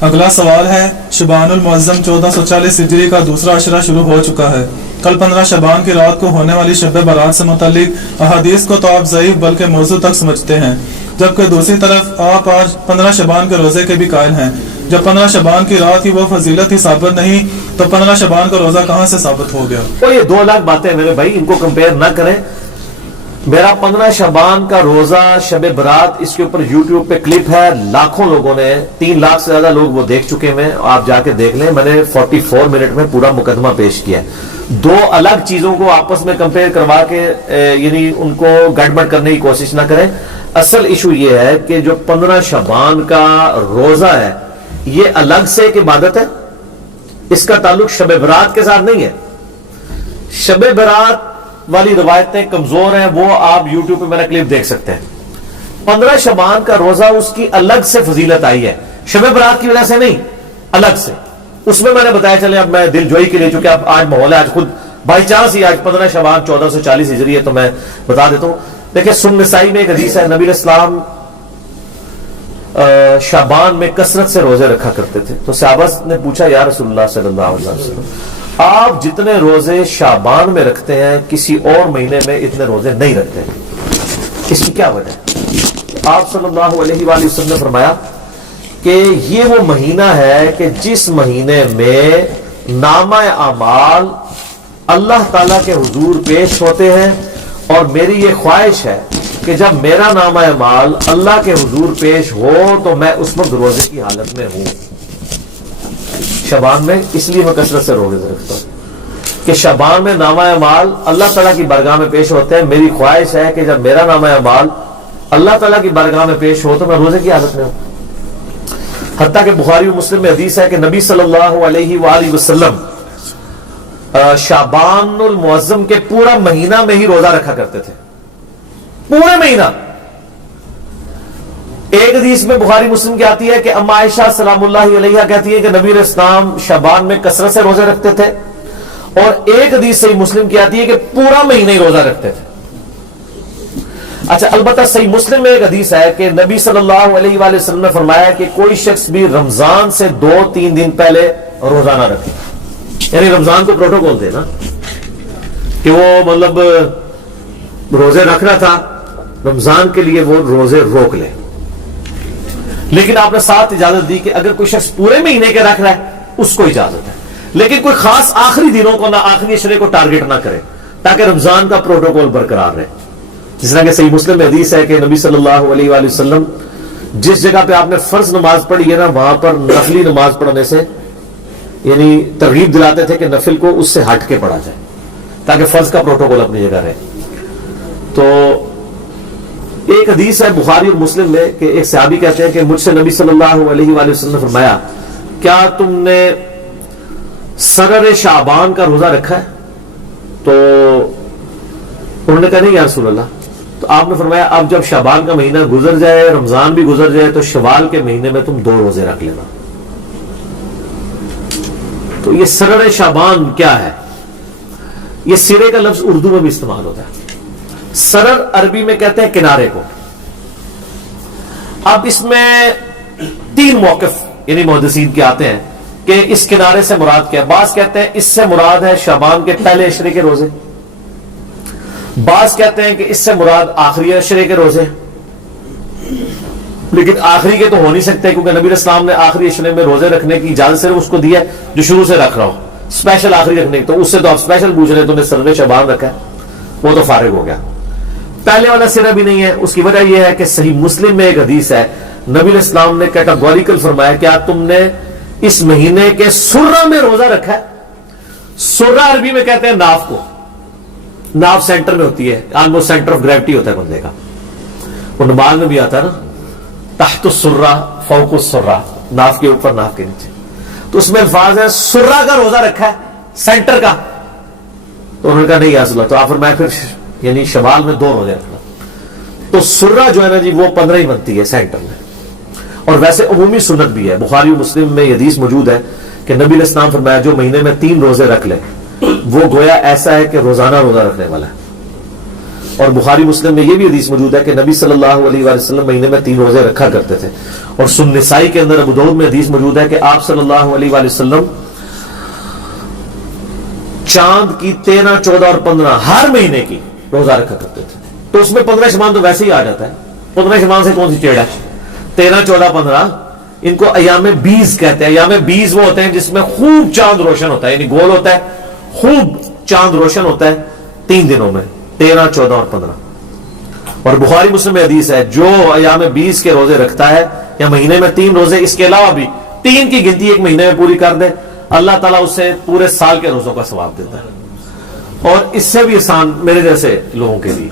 اگلا سوال ہے، شبان المعظم 1440 ہجری کا دوسرا عشرہ شروع ہو چکا ہے۔ کل 15 شبان کی رات کو ہونے والی شب برات سے متعلق احادیث کو تو آپ ضعیف بلکہ موضوع تک سمجھتے ہیں، جبکہ دوسری طرف آپ آج 15 شبان کے روزے کے بھی قائل ہیں۔ جب 15 شبان کی رات کی وہ فضیلت ہی ثابت نہیں تو 15 شبان کا روزہ کہاں سے ثابت ہو گیا؟ تو یہ دو الگ باتیں میرے بھائی، ان کو کمپیئر نہ کریں۔ میرا 15 شبان کا روزہ شب برات، اس کے اوپر یوٹیوب پہ کلپ ہے، لاکھوں لوگوں نے، 3 لاکھ سے زیادہ لوگ وہ دیکھ چکے ہیں، آپ جا کے دیکھ لیں۔ میں نے 44 منٹ میں پورا مقدمہ پیش کیا ہے۔ دو الگ چیزوں کو آپس میں کمپیئر کروا کے یعنی ان کو گڑبڑ کرنے کی کوشش نہ کریں۔ اصل ایشو یہ ہے کہ جو 15 شبان کا روزہ ہے یہ الگ سے ایک عبادت ہے، اس کا تعلق شب برات کے ساتھ نہیں ہے۔ شب برات والی روایتیں کمزور ہیں، وہ آپ یوٹیوب پہ میرا کلپ دیکھ سکتے ہیں۔ 15 شبان کا روزہ اس کی الگ سے فضیلت آئی ہے، شب برات کی وجہ سے نہیں، الگ سے۔ اس میں نے بتایا، چلے اب میں دل جوئی کے لیے، چونکہ اب آج ماحول ہے، آج خود بائی چانس ہی آج 15 شبان 1440 ہجری ہے، تو میں بتا دیتا ہوں۔ دیکھیں سنن نسائی میں ایک حدیث ہے، نبی اسلام شعبان میں کثرت سے روزے رکھا کرتے تھے۔ تو صحابہ نے پوچھا، یا رسول اللہ صلی اللہ علیہ وسلم، آپ جتنے روزے شعبان میں رکھتے ہیں کسی اور مہینے میں اتنے روزے نہیں رکھتے، اس کی کیا وجہ ہے؟ آپ صلی اللہ علیہ وآلہ وسلم نے فرمایا کہ یہ وہ مہینہ ہے کہ جس مہینے میں نامہ اعمال اللہ تعالیٰ کے حضور پیش ہوتے ہیں، اور میری یہ خواہش ہے کہ جب میرا نامہ اعمال اللہ کے حضور پیش ہو تو میں اس وقت روزے کی حالت میں ہوں۔ شعبان میں اس لیے میں کثرت سے روزے رکھتا ہوں کہ شعبان میں نامہ اعمال اللہ تعالیٰ کی بارگاہ میں پیش ہوتے ہیں۔ میری خواہش ہے کہ جب میرا نامہ اعمال اللہ تعالیٰ کی بارگاہ میں پیش ہو تو میں روزے کی حالت میں ہوں۔ حتیٰ کہ بخاری و مسلم میں حدیث ہے کہ نبی صلی اللہ علیہ وآلہ وسلم شعبان المعظم کے پورا مہینہ میں ہی روزہ رکھا کرتے تھے، پورے مہینہ۔ ایک حدیث میں بخاری مسلم کی آتی ہے کہ اما عائشہ سلام اللہ علیہا کہتی ہے کہ نبی علیہ السلام شعبان میں کثرت سے روزے رکھتے تھے، اور ایک حدیث صحیح مسلم کی آتی ہے کہ پورا مہینہ ہی روزہ رکھتے تھے۔ اچھا، البتہ صحیح مسلم میں ایک حدیث ہے کہ نبی صلی اللہ علیہ وآلہ وسلم نے فرمایا کہ کوئی شخص بھی رمضان سے 2-3 دن پہلے روزہ نہ رکھے، یعنی رمضان کو پروٹوکول دے نا کہ وہ مطلب روزے رکھنا تھا، رمضان کے لیے وہ روزے روک لے، لیکن آپ نے ساتھ اجازت دی کہ اگر کوئی شخص پورے مہینے کے رکھ رہا ہے اس کو اجازت ہے، لیکن کوئی خاص آخری دنوں کو نہ، آخری عشرے کو ٹارگٹ نہ کرے تاکہ رمضان کا پروٹوکول برقرار رہے۔ جس طرح کہ صحیح مسلم میں حدیث ہے کہ نبی صلی اللہ علیہ وآلہ وسلم جس جگہ پہ آپ نے فرض نماز پڑھی ہے نا، وہاں پر نفلی نماز پڑھنے سے یعنی ترغیب دلاتے تھے کہ نفل کو اس سے ہٹ کے پڑھا جائے تاکہ فرض کا پروٹوکول اپنی جگہ رہے۔ تو ایک حدیث ہے بخاری اور مسلم میں کہ ایک صحابی کہتے ہیں کہ مجھ سے نبی صلی اللہ علیہ وآلہ وسلم نے فرمایا، کیا تم نے سرر شعبان کا روزہ رکھا ہے؟ تو انہوں نے کہا نہیں یا رسول اللہ۔ تو آپ نے فرمایا اب جب شعبان کا مہینہ گزر جائے، رمضان بھی گزر جائے، تو شوال کے مہینے میں تم 2 روزے رکھ لینا۔ تو یہ سرر شعبان کیا ہے؟ یہ سرے کا لفظ اردو میں بھی استعمال ہوتا ہے، سرر عربی میں کہتے ہیں کنارے کو۔ اب اس میں 3 موقف یعنی محدثین کے آتے ہیں کہ اس کنارے سے مراد کیا ہے۔ بعض کہتے ہیں اس سے مراد ہے شعبان کے پہلے عشرے کے روزے، بعض کہتے ہیں کہ اس سے مراد آخری عشرے کے روزے، لیکن آخری کے تو ہو نہیں سکتے کیونکہ نبی اسلام نے آخری عشرے میں روزے رکھنے کی اجازت صرف اس کو دی ہے جو شروع سے رکھ رہا ہو، اسپیشل آخری رکھنے کی۔ تو اس سے تو آپ اسپیشل پوچھ رہے ہیں، تم نے سرر شعبان رکھا ہے، وہ تو فارغ ہو گیا۔ پہلے والا سرا بھی نہیں ہے، اس کی وجہ یہ ہے کہ صحیح مسلم میں ایک حدیث ہے، نبی علیہ السلام نے کیٹاگوریکل فرمایا، کیا تم نے اس مہینے کے سرہ میں روزہ رکھا ہے؟ سرہ عربی میں کہتے ہیں ناف کو، ناف سینٹر میں ہوتی ہے، آلموسٹ سینٹر آف گریوٹی ہوتا ہے بندے کا، وہ نماز میں بھی آتا ہے نا، تحت السرہ فوق السرہ، ناف کے اوپر ناف کے نیچے۔ تو اس میں الفاظ ہے سرہ کا روزہ رکھا ہے، سینٹر کا۔ تو انہوں نے کہا نہیں یا رسول اللہ۔ تو آپ فرمایا پھر یعنی شوال میں 2 روزے رکھنا۔ تو سرہ جو ہے نا جی وہ 15 ہی بنتی ہے سینٹر میں، اور ویسے عمومی سنت بھی ہے، بخاری و مسلم میں یہ حدیث موجود ہے کہ نبی علیہ السلام فرمایا جو مہینے میں 3 روزے رکھ لے وہ گویا ایسا ہے کہ روزانہ روزہ رکھنے والا ہے۔ اور بخاری مسلم میں یہ بھی حدیث موجود ہے کہ نبی صلی اللہ علیہ وآلہ وسلم مہینے میں 3 روزے رکھا کرتے تھے. اور سنن نسائی کے اندر ابو داؤد میں حدیث موجود ہے کہ آپ صلی اللہ علیہ وآلہ وسلم چاند کی 13, 14 اور 15 ہر مہینے کی روزہ رکھا کرتے تھے. تو اس میں 15 شبان تو ویسے ہی آ جاتا ہے. 15 شبان سے کون سی چیڑ ہے؟ 13, 14, 15 ان کو ایام 20 کہتے ہیں. ایام 20 وہ ہوتے ہیں جس میں خوب چاند روشن ہوتا ہے, یعنی گول ہوتا ہے, خوب چاند روشن ہوتا ہے 3 دنوں میں, 13, 14 اور 15. اور بخاری مسلم میں حدیث ہے جو ایام 20 کے روزے رکھتا ہے یا مہینے میں 3 روزے, اس کے علاوہ بھی 3 کی گنتی ایک مہینے میں پوری کر دے, اللہ تعالیٰ اسے پورے سال کے روزوں کا ثواب دیتا ہے. اور اس سے بھی آسان میرے جیسے لوگوں کے لیے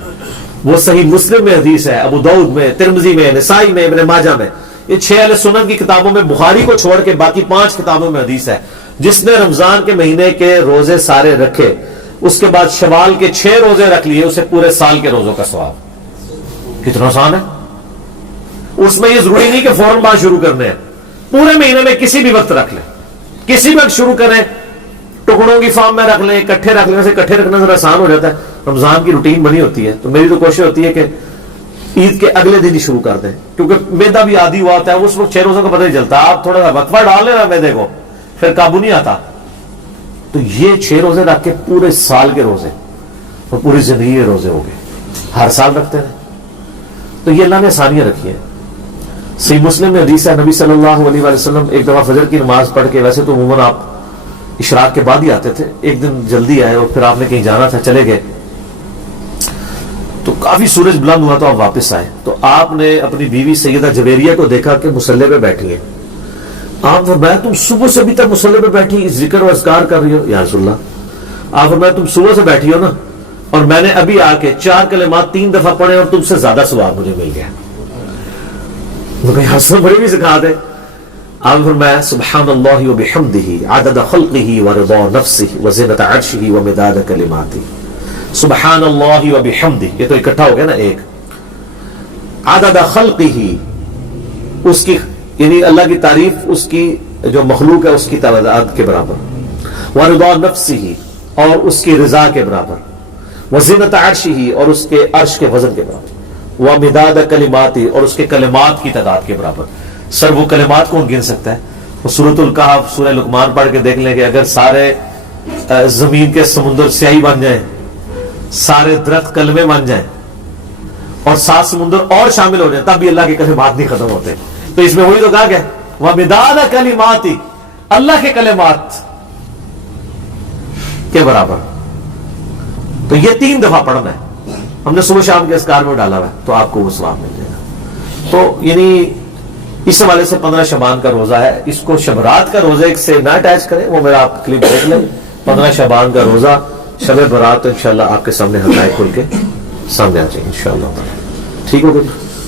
وہ صحیح مسلم میں حدیث ہے, ابو داؤد میں, ترمذی میں, نسائی میں, ابن ماجہ میں, یہ 6 اہل سنن کی کتابوں میں بخاری کو چھوڑ کے باقی 5 کتابوں میں حدیث ہے جس نے رمضان کے مہینے کے روزے سارے رکھے, اس کے بعد شوال کے 6 روزے رکھ لیے, اسے پورے سال کے روزوں کا ثواب. کتنا آسان ہے. اس میں یہ ضروری نہیں کہ فوراً بعد شروع کرنے ہیں, پورے مہینے میں کسی بھی وقت رکھ لیں, کسی وقت شروع کریں, ٹکڑوں کی فارم میں رکھ لیں, اکٹھے رکھ لیں. اکٹھے رکھنا ذرا آسان ہو جاتا ہے, رمضان کی روٹین بنی ہوتی ہے. تو میری تو کوشش ہوتی ہے کہ عید کے اگلے دن ہی شروع کر دیں, کیونکہ میدا بھی عادی ہوا ہوتا ہے, اس وقت 6 روزوں کا پتہ نہیں چلتا. آپ تھوڑا سا وقفہ ڈال لینا میدے کو, پھر قابو نہیں آتا. تو یہ 6 روزے رکھ کے پورے سال کے روزے اور پوری زندگی کے روزے ہو گئے, ہر سال رکھتے ہیں. تو یہ اللہ نے آسانیاں رکھی ہیں. صحیح مسلم میں حدیث ہے, نبی صلی اللہ علیہ وآلہ وسلم ایک دفعہ فجر کی نماز پڑھ کے, ویسے تو عموماً آپ اشراق کے بعد ہی آتے تھے, ایک دن جلدی آئے اور پھر آپ نے کہیں جانا تھا, چلے گئے, تو کافی سورج بلند ہوا تو آپ واپس آئے. تو آپ نے اپنی بیوی سیدہ جویریہ کو دیکھا کہ مصلی پہ بیٹھی ہے. آپ فرمایا تم صبح سے ابھی تک مصلی پہ بیٹھی ذکر و اذکار کر رہی ہو؟ یا رسول اللہ. آپ فرمایا تم صبح سے بیٹھی ہو نا, اور میں نے ابھی آ کے 4 کلمات 3 دفعہ پڑھے اور تم سے زیادہ ثواب مجھے مل گیا. حسن بڑی بھی سکھا دے. آپ فرمایا سبحان اللہ و بحمدہ عدد خلقہ و رضا نفسہ و زینت عرشہ و مداد کلماتہ. سبحان اللہ و بحمدہ, یہ تو اکٹھا ہو گیا نا ایک. عدد خلقہ, اس کی یعنی اللہ کی تعریف اس کی جو مخلوق ہے اس کی تعداد کے برابر, و رضا نفسہ, اور اس کی رضا کے برابر, و زینت عرشہ, اور اس کے عرش کے وزن کے برابر, وَمِدَادَ كَلِمَاتِ, اور اس کے کلمات کی تعداد کے برابر. سر وہ کلمات کون گن سکتا ہے؟ وہ سورۃ الکہف, سورہ لقمان پڑھ کے دیکھ لیں کہ اگر سارے زمین کے سمندر سیاہی بن جائیں, سارے درخت کلمے بن جائیں, اور 7 سمندر اور شامل ہو جائیں, تب بھی اللہ کے کلمات نہیں ختم ہوتے. تو اس میں وہی تو کہا کہ وَمِدَادَ كَلِمَاتِ, اللہ کے کلمات کے برابر. تو یہ 3 دفعہ پڑھنا ہے. ہم نے صبح شام کے اذکار میں ڈالا ہوا ہے, تو آپ کو وہ ثواب مل جائے گا. تو یعنی اس حوالے سے 15 شعبان کا روزہ ہے, اس کو شبرات کا روزے سے نہ اٹیچ کریں, وہ میرا آپ کلپ دیکھ لیں. 15 شعبان کا روزہ, شب برات, تو انشاءاللہ آپ کے سامنے حقائق کھل کے سامنے آ جائیں انشاءاللہ. ٹھیک ہو گئی.